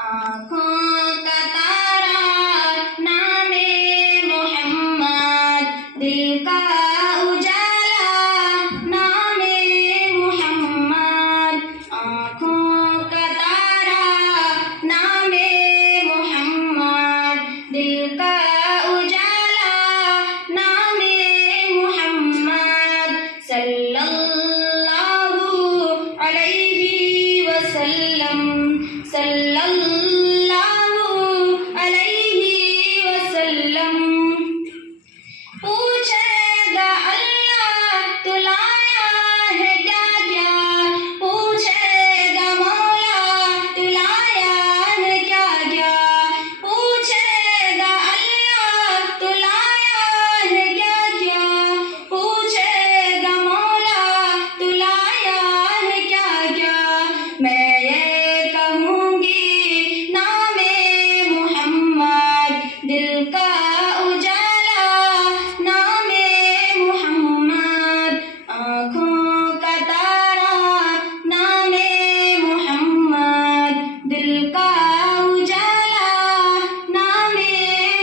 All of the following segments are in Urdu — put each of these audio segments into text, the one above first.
آنکھوں کا تارا نام محمد، دل کا اجالا نام محمد، آنکھوں کا تارا نام محمد، دل کا اجالا نام محمد، صلی اللہ علیہ وسلم، صلی اللہ علیہ وسلم۔ پوچھے گا اللہ تو لایا ہے کیا کیا، پوچھے گا مولا تو لایا ہے کیا کیا، پوچھے گا اللہ تو لایا ہے کیا کیا، پوچھے گا مولا تو لایا ہے کیا کیا۔ میں یہ کہوں گی نام محمد، دل کا اجالا نام محمد، آنکھوں کا تارا نام محمد، دل کا اجالا نام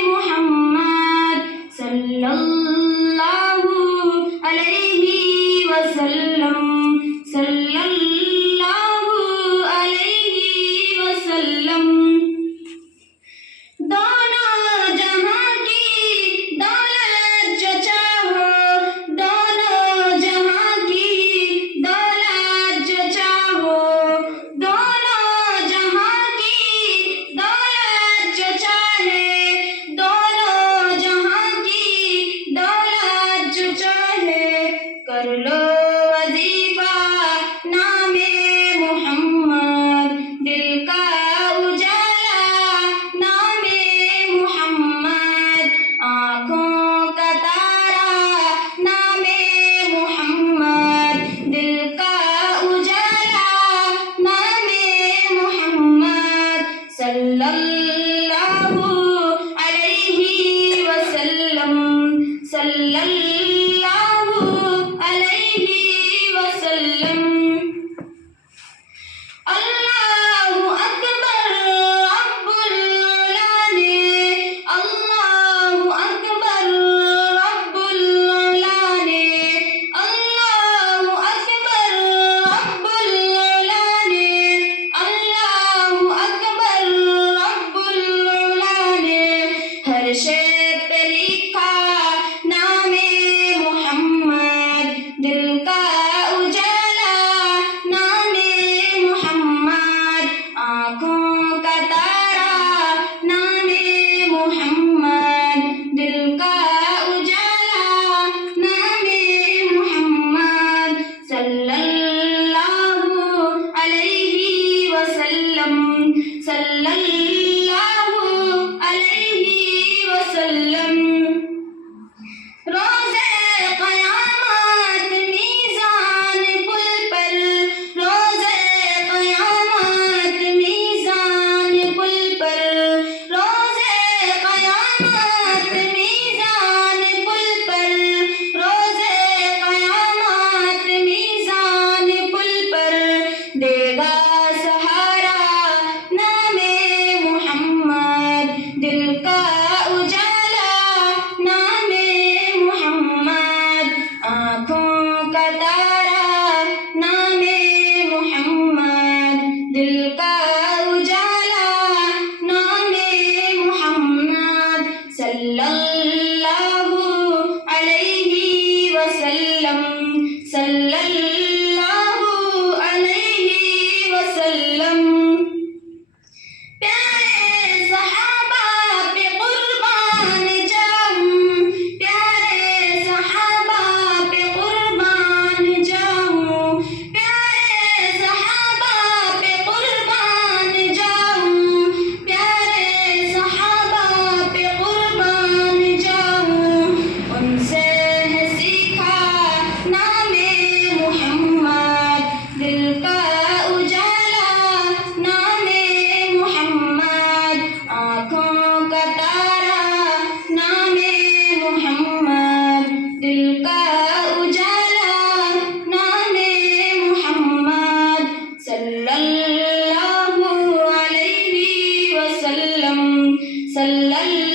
محمد، صلی اللہ علیہ وسلم، صلی اللہ علیہ وسلم۔ دونوں جہاں کی دولت جو چاہو، دونوں جہاں کی دولت جو چاہو، دونوں جہاں کی دولت جو چاہے، دونوں جہاں کی دولت جو چاہے، کر لو وظیفہ نام محمد، دل کا اجالا نام محمد، آنکھوں کا تارا نام محمد، دل کا اجالا نام محمد، صلی اللہ علیہ وسلم، صلی اللہ علیہ وسلم۔ اللہ اکبر رب العلا نے، اللہ اکبر رب العلا نے، اللہ اکبر رب العلا نے، اللہ اکبر رب صلی اللہ